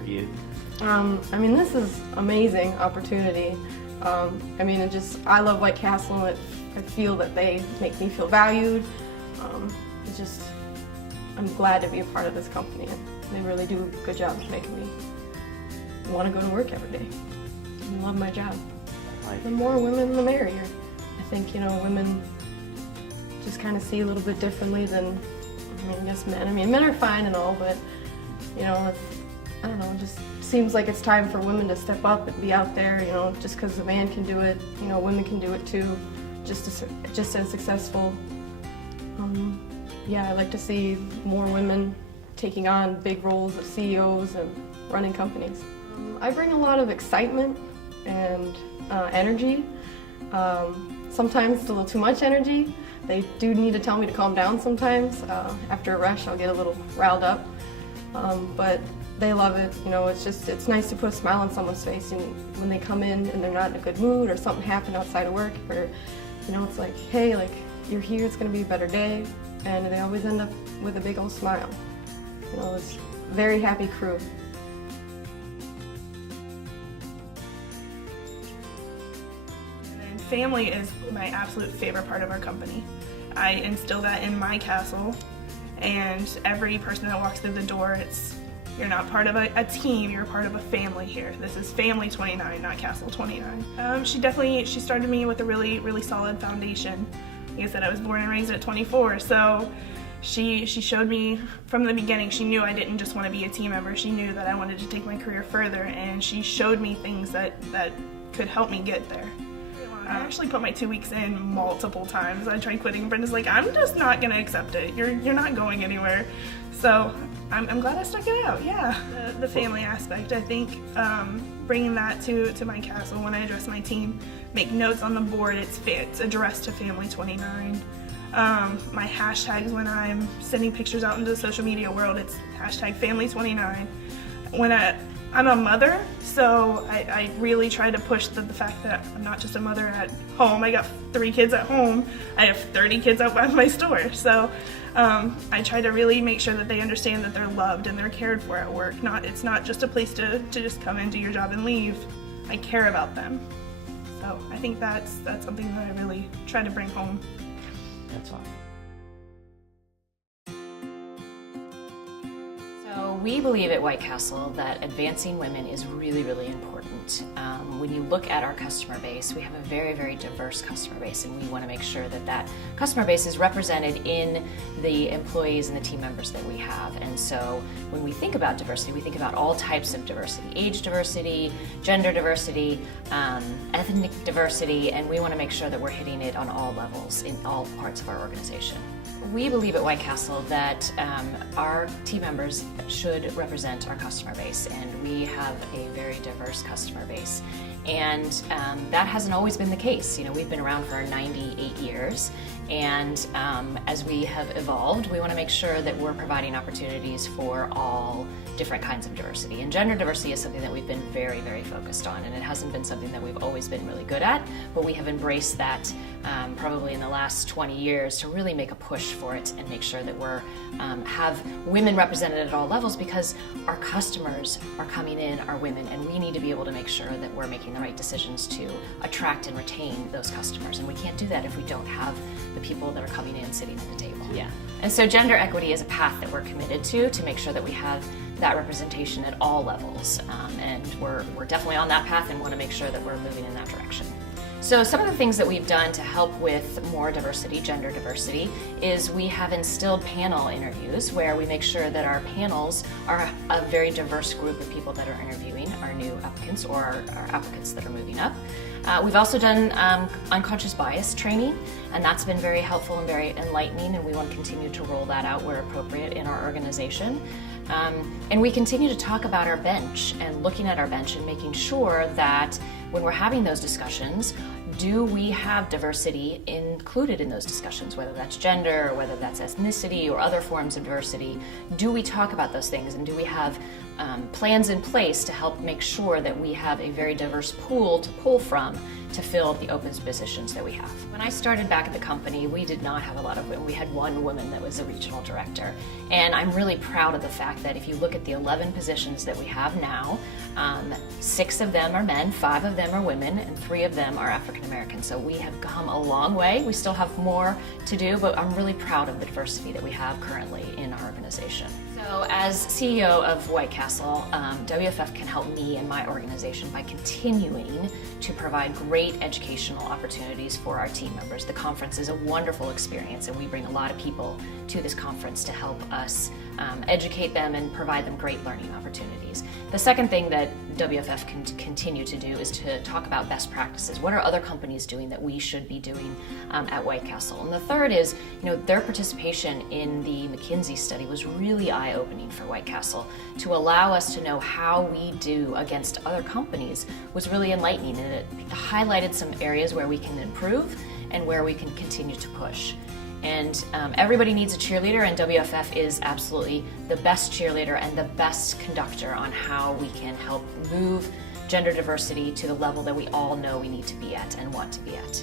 for you? I mean, this is amazing opportunity. I mean, I love White Castle, and I feel that they make me feel valued. I'm glad to be a part of this company, and they really do a good job of making me want to go to work every day and love my job. The more women, the merrier. I think, women just kind of see a little bit differently than, I guess men. I mean, men are fine and all, but, I don't know, it just seems like it's time for women to step up and be out there, just because a man can do it, women can do it too, just as successful. Yeah, I'd like to see more women taking on big roles of CEOs and running companies. I bring a lot of excitement and energy. Sometimes it's a little too much energy. They do need to tell me to calm down sometimes. After a rush, I'll get a little riled up. But they love it. It's nice to put a smile on someone's face, and when they come in and they're not in a good mood or something happened outside of work, or it's like, hey, like, you're here, it's gonna be a better day, and they always end up with a big old smile. It's a very happy crew. Family is my absolute favorite part of our company. I instill that in my castle, and every person that walks through the door, you're not part of a team, you're part of a family here. This is Family 29, not Castle 29. She started me with a really, really solid foundation. Like I said, I was born and raised at 24, so she showed me from the beginning. She knew I didn't just want to be a team member, she knew that I wanted to take my career further, and she showed me things that could help me get there. I actually put my 2 weeks in multiple times. I tried quitting, and Brenda's like, I'm just not gonna accept it. You're not going anywhere. So I'm glad I stuck it out, yeah. The family aspect, I think, bringing that to my castle when I address my team, make notes on the board, it's addressed to Family 29. My hashtags when I'm sending pictures out into the social media world, it's hashtag Family 29. When I'm a mother, so I really try to push the fact that I'm not just a mother at home. I got 3 kids at home. I have 30 kids out by my store. So I try to really make sure that they understand that they're loved and they're cared for at work. It's not just a place to just come in, do your job, and leave. I care about them. So I think that's something that I really try to bring home. That's awesome. So we believe at White Castle that advancing women is really, really important. When you look at our customer base, we have a very, very diverse customer base, and we want to make sure that that customer base is represented in the employees and the team members that we have. And so when we think about diversity, we think about all types of diversity: age diversity, gender diversity, ethnic diversity, and we want to make sure that we're hitting it on all levels in all parts of our organization. We believe at White Castle that our team members should represent our customer base, and we have a very diverse customer base. And that hasn't always been the case. We've been around for 98 years, and as we have evolved, we want to make sure that we're providing opportunities for all different kinds of diversity. And gender diversity is something that we've been very, very focused on, and it hasn't been something that we've always been really good at, but we have embraced that probably in the last 20 years to really make a push for it and make sure that we're have women represented at all levels, because our customers are coming in are women, and we need to be able to make sure that we're making the right decisions to attract and retain those customers. And we can't do that if we don't have the people that are coming in sitting at the table. Yeah. And so gender equity is a path that we're committed to make sure that we have that representation at all levels. And we're definitely on that path and want to make sure that we're moving in that direction. So some of the things that we've done to help with more diversity, gender diversity, is we have instilled panel interviews where we make sure that our panels are a very diverse group of people that are interviewing our new applicants or our applicants that are moving up. We've also done unconscious bias training, and that's been very helpful and very enlightening, and we want to continue to roll that out where appropriate in our organization. And we continue to talk about our bench and looking at our bench and making sure that when we're having those discussions, do we have diversity included in those discussions, whether that's gender or whether that's ethnicity or other forms of diversity? Do we talk about those things, and do we have plans in place to help make sure that we have a very diverse pool to pull from to fill the open positions that we have. When I started back at the company, we did not have a lot of women. We had one woman that was a regional director. And I'm really proud of the fact that if you look at the 11 positions that we have now, 6 of them are men, 5 of them are women, and 3 of them are African American. So we have come a long way. We still have more to do, but I'm really proud of the diversity that we have currently in our organization. So as CEO of White Castle, WFF can help me and my organization by continuing to provide great educational opportunities for our team members. The conference is a wonderful experience, and we bring a lot of people to this conference to help us educate them and provide them great learning opportunities. The second thing that WFF can continue to do is to talk about best practices. What are other companies doing that we should be doing at White Castle? And the third is, their participation in the McKinsey study was really eye-opening for White Castle. To allow us to know how we do against other companies was really enlightening, and it highlighted some areas where we can improve and where we can continue to push. And everybody needs a cheerleader, and WFF is absolutely the best cheerleader and the best conductor on how we can help move gender diversity to the level that we all know we need to be at and want to be at.